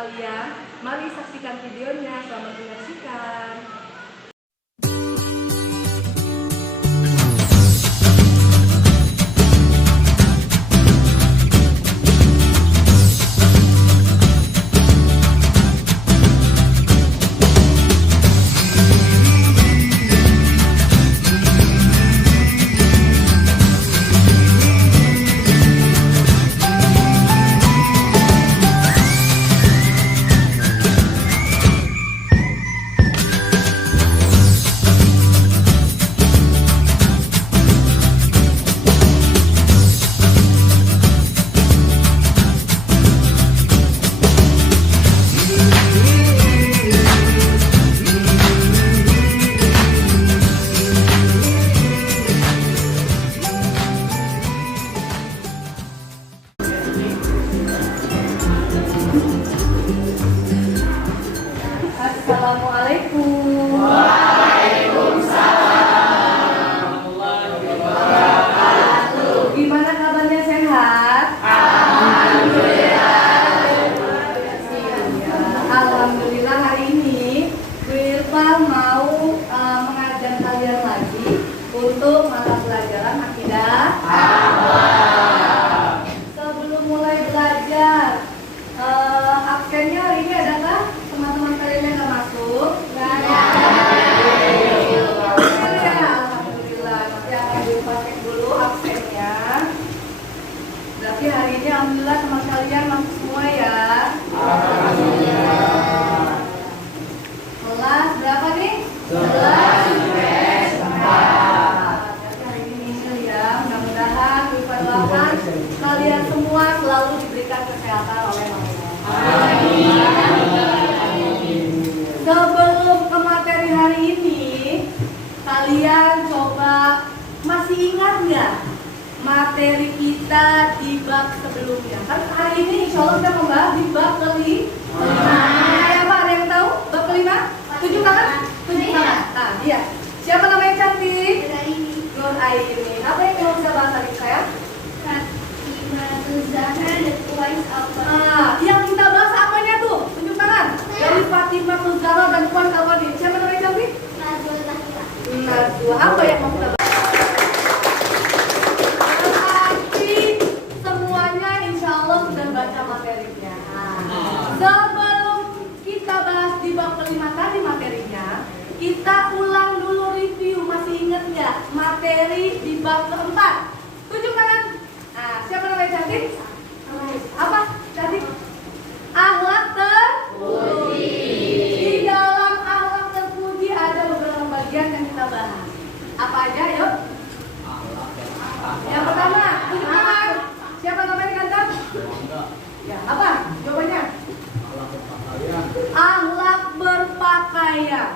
sekalian, mari saksikan videonya. Selamat menyaksikan. Assalamualaikum. Waalaikumsalam. Gimana kabarnya, sehat? Alhamdulillah, hari ini Bu Irfa mau mengajar kalian lagi untuk mata pelajaran akidah. Sebelum mulai belajar, absennya hari ini adakah teman-teman kalian yang nggak masuk? Alhamdulillah, nanti akan dipakai dulu absennya. Berarti hari ini alhamdulillah teman kalian masuk semua ya. Kelas berapa nih? 11 IPS 4. Berarti hari ini nihil ya. Mudah-mudahan kita doakan kalian semua selalu diberikan kesehatan oleh Allah. Sebelum ke materi hari ini, kalian coba masih ingat nggak materi kita di bab sebelumnya? Kan hari ini insya Allah kita membahas di bab kelima. Apa ada yang tahu? Bab kelima? Tunjuk tangan? Tunjuk tangan. Nah, iya. Siapa namanya cantik? Nur Aini. Apa yang kamu bisa bahas tadi saya? Yang kita bahas apanya tuh? Tunjuk tangan. Dari Fatimah Zahra dan Puan Awadi. Siapa namanya cantik? Najwa. Apa yang mau kita bahas? Berarti semuanya insya Allah sudah baca materinya. Sebelum kita bahas di bab kelima tadi materinya, kita ulang dulu review. Masih ingat nggak materi di bab keempat? Tunjuk tangan. Nah, siapa namanya cantik? Apa? Cantik? Akhlak terpuji. Di dalam akhlak terpuji ada beberapa bagian yang kita bahas. Apa aja? Yuk. Yang pertama, tunjuk tangan. Siapa namanya ganteng? Ya, apa? Jawabannya? Akhlak berpakaian.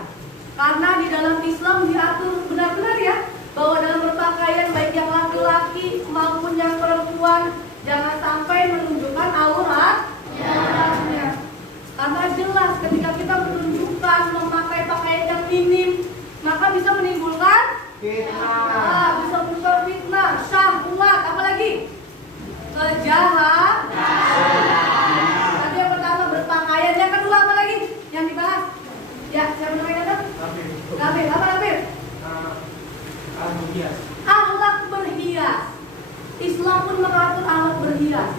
Karena di dalam Islam diatur benar-benar ya, bahwa dalam berpakaian baik yang laki-laki maupun yang perempuan jangan sampai menunjukkan auratnya. Karena jelas ketika kita menunjukkan memakai pakaian yang minim, maka bisa menimbulkan fitnah, bisa menimbulkan fitnah, syahwat, apalagi kejahatan. Tadi yang pertama berpakaian, yang kedua apa lagi yang dibahas? Ya, siapa namanya? Kabir. Apa kabir? Akhlak berhias. Islam pun mengatur akhlak berhias.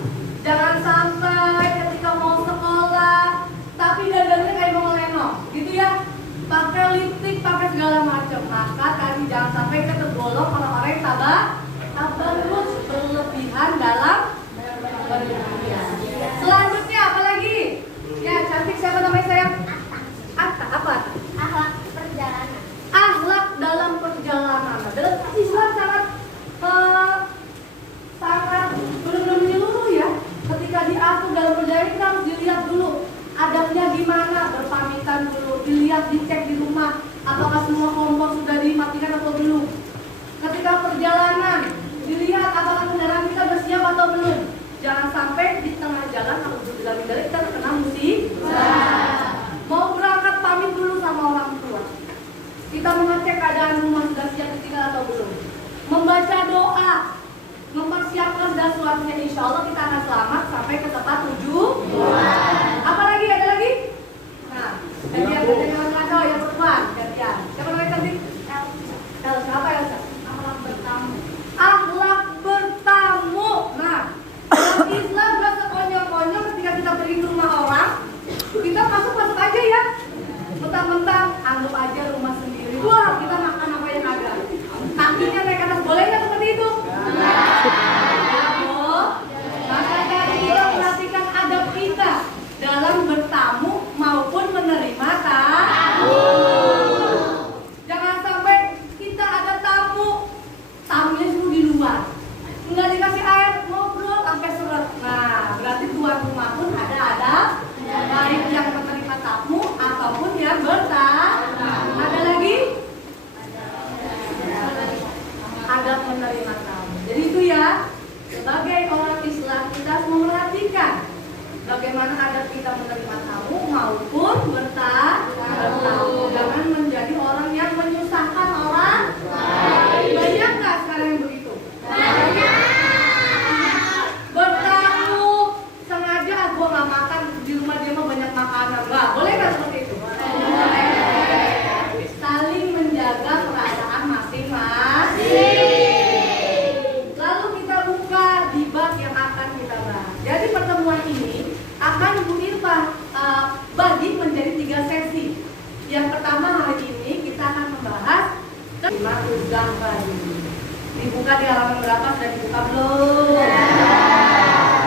Jangan sampai ketika mau sekolah tapi dandannya kayak mau lenong, gitu ya. Pakai lipstik, pakai segala macam. Maka tadi jangan sampai kita tergolong orang-orang yang tabarruj, berlebihan dalam berhias. Selanjutnya apa lagi? Ya, cantik, siapa namanya sayang? Atta. Apa? Akhlak perjalanan. Akhlak dalam perjalanan. Dalam Islam sangat benar-benar menyeluruh ya. Ketika diatur dalam perjalanan kita harus dilihat dulu adabnya gimana, berpamitan dulu, dilihat, dicek di rumah apakah semua kompor sudah dimatikan atau belum. Ketika perjalanan dilihat apakah kendaraan kita sudah siap atau belum. Jangan sampai di tengah jalan atau kita terkena musibah. Mau berangkat pamit dulu sama orang tua. Kita mengecek keadaan rumah sudah siap ditinggal atau belum. Membaca doa, mempersiapkan dasarnya, insya Allah kita akan selamat sampai ke tempat tujuan. Apalagi ada dikasih air ngobrol sampai seret. Nah, berarti tuan rumah pun ada baik yang menerima tamu ataupun yang bertamu. Ada lagi? Ada menerima tamu. Jadi itu ya, sebagai orang Islam kita harus memperhatikan bagaimana adat kita menerima tamu maupun bertamu. Jangan menjadi orang yang menyusahkan orang. Banyak nggak sekarang yang begitu? Bertamu sengaja gua nggak makan di rumah dia mah banyak makanan. Nggak boleh nggak seperti itu? Saling menjaga perasaan masing-masing. Lalu kita buka di bab yang akan kita bahas. Jadi pertemuan ini akan Bu Irma bagi menjadi 3 sesi. Yang pertama hari ini kita akan membahas Kalimatul Zahra. Dibuka di halaman berapa? Sudah dibuka belum?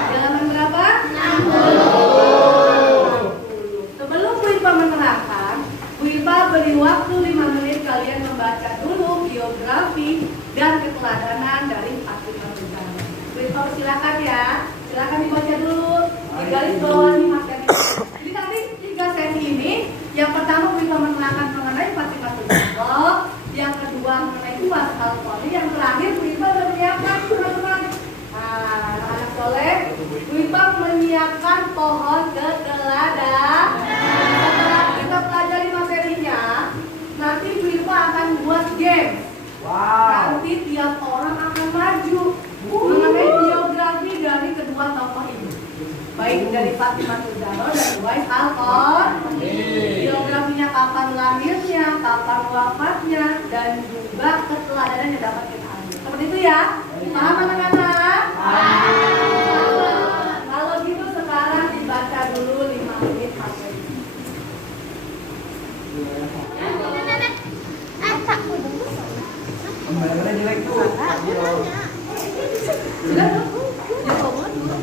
Di halaman berapa? 60. Sebelum Bu Irma menerangkan, Bu Irma beri waktu 5 menit kalian membaca dulu biografi dan keteladanan dari Fatimah Zahra. Bu Irma silakan ya. Silakan dibaca dulu. Di garis bawah nih materi. Jadi nanti 3 sesi ini, yang pertama Bu Irma menerangkan mengenai Fatimah Zahra, yang kedua mengenai Uwas Al-Qari, yang terakhir Bu Irma sudah menyiapkan teman-teman. Nah, anak-anak soleh, Bu Irma menyiapkan pohon keteladanan. Setelah kita pelajari materinya, nanti Bu Irma akan buat game. Nanti tiap orang akan maju mengenai biografi dari kedua tokoh ini, baik dari Fatimah Zahra dan Uwais Al-Qari. Biografinya kapan lahirnya, kapan wafatnya, dan juga keteladanan yang dapat kita ambil. Seperti itu ya. Paham anak-anak? Kalau gitu sekarang dibaca dulu 5 menit materi.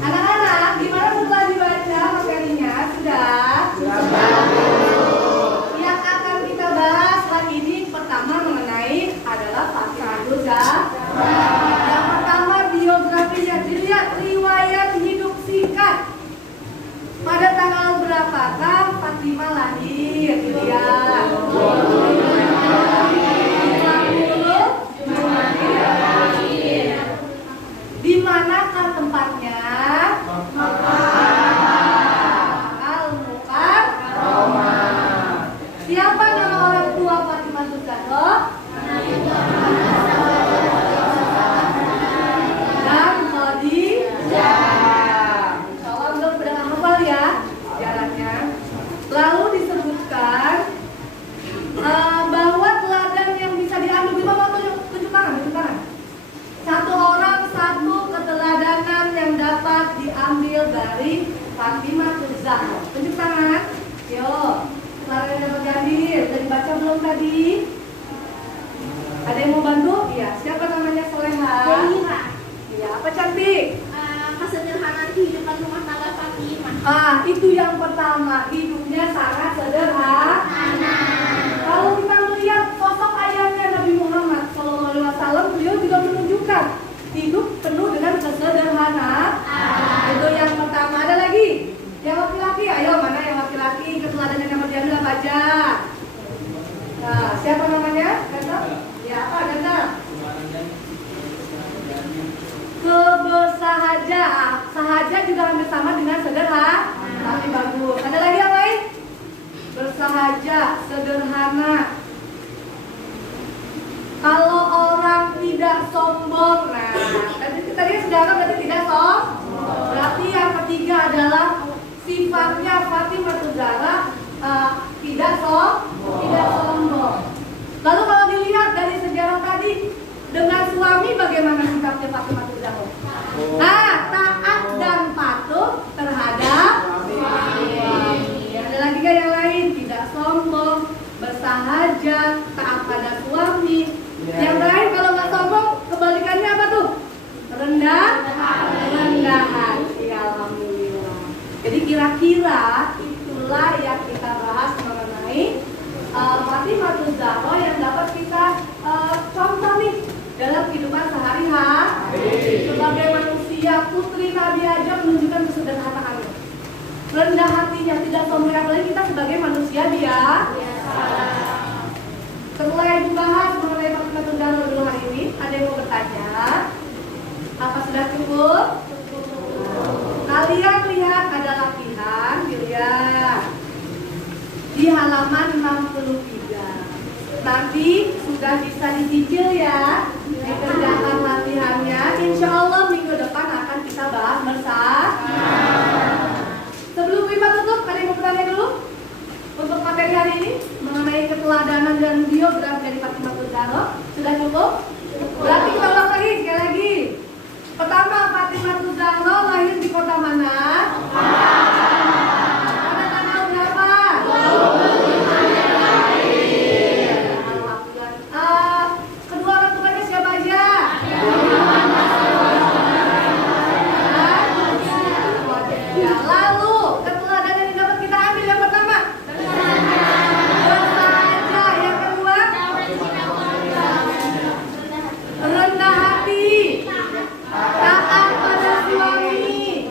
Anak-anak, gimana setelah dibaca materinya? Sudah? Yang akan kita bahas hari ini pertama mengenai adalah Fatimah Zahra. Yang pertama biografinya, dilihat riwayat hidup singkat. Pada tanggal berapakah Fatimah lahir? Dilihat. Di manakah tempatnya? Al-Mukarramah. Siapa nama orang tua Fatimah Zahra? Dan Khadijah. Insyaallah udah pada hafal ya jalannya. Lalu disebutkan bahwa teladan yang bisa diambil, kita mau tunjuk tangan. Satu orang satu keteladanan yang dapat diambil dari Fatimah Zahra. Tunjuk tangan. Yo, teladan yang dapat diambil. Sudah dibaca belum tadi? Ada yang mau bantu? Iya. Siapa namanya? Soleha. Iya. Apa cantik? Kesederhanaan kehidupan rumah tangga Fatimah. Itu yang pertama. Hidupnya sangat sederhana. Kalau kita melihat sosok ayahnya Nabi Muhammad SAW, beliau juga menunjukkan hidup penuh dengan kesederhanaan. Itu yang pertama. Ada lagi? Yang laki-laki, ayo mana yang laki-laki? Keteladanan yang diambil apa aja? Nah, siapa namanya? Ganda? Ya apa Ganda? Kebersahaja. Sahaja juga hampir sama dengan sederhana. Tapi bagus. Ada lagi yang lain? Bersahaja, sederhana. Kalau orang tidak sombong, nah tadi sederhana berarti tidak sombong. Berarti yang ketiga adalah sifatnya Fatimah Zahra tidak sombong. Lalu kalau dilihat dari sejarah tadi, dengan suami bagaimana sikapnya Fatimah Zahra? Taat dan patuh terhadap suami. Ada lagi kan yang lain? Tidak sombong, bersahaja, taat pada suami. Yang lain kalau nggak sombong, kebalikannya apa tuh? Rendah hati. Alhamdulillah. Jadi kira-kira itulah yang kita bahas mengenai Fatimah Zahra yang dapat kita contoh nih dalam kehidupan sehari-hari sebagai manusia ya, putri Nabi aja menunjukkan kesederhanaannya, rendah hatinya, tidak sombong, apalagi kita sebagai manusia biasa. Setelah Ibu bahas mengenai Fatimah Zahra dulu hari ini, ada yang mau bertanya? Apa sudah cukup? Kalian lihat ada latihan, dilihat di halaman 63. Nanti sudah bisa dicicil ya, dikerjakan latihannya. Insya Allah minggu depan akan kita bahas bersama. Sebelum kita tutup, ada yang mau bertanya dulu? Untuk materi hari ini mengenai keteladanan dan biografi dari Fatimah Zahra sudah cukup? Berarti kita ulang lagi, sekali lagi. Pertama, Fatimah Zahra lahir di kota mana? Pada tanggal berapa? Alhamdulillah. Kedua orang tuanya siapa aja? Ya, lalu keteladanan yang dapat kita ambil yang pertama. Bersahaja. Yang kedua, rendah hati, taat pada suami,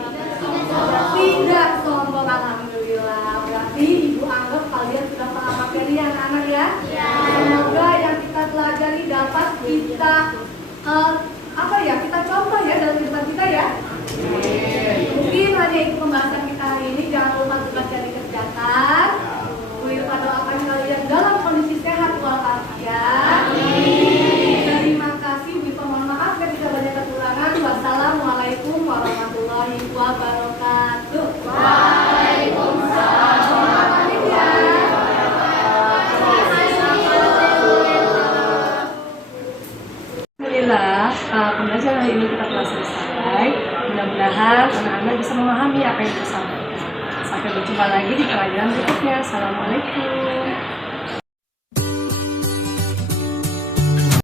tidak sombong. Alhamdulillah. Berarti Ibu anggap kalian sudah paham materi anak-anak ya. Semoga yang kita pelajari dapat kita kita contoh ya dalam kehidupan kita ya. Mungkin hanya itu pembahasan kita hari ini. Jangan lupa tugas yang dikerjakan. Bu Irfa doakan kalian dalam kondisi sehat walafiat. Terima kasih Bu Irfa, mohon maaf ketika banyak kekurangan. Wassalamualaikum warahmatullahi wabarakatuh. Waalaikumsalam. Alhamdulillah, pembelajaran hari ini kita telah selesai. Mudah-mudahan anak-anak bisa memahami apa yang kita sampaikan. Sampai berjumpa lagi di pelajaran berikutnya. Assalamualaikum.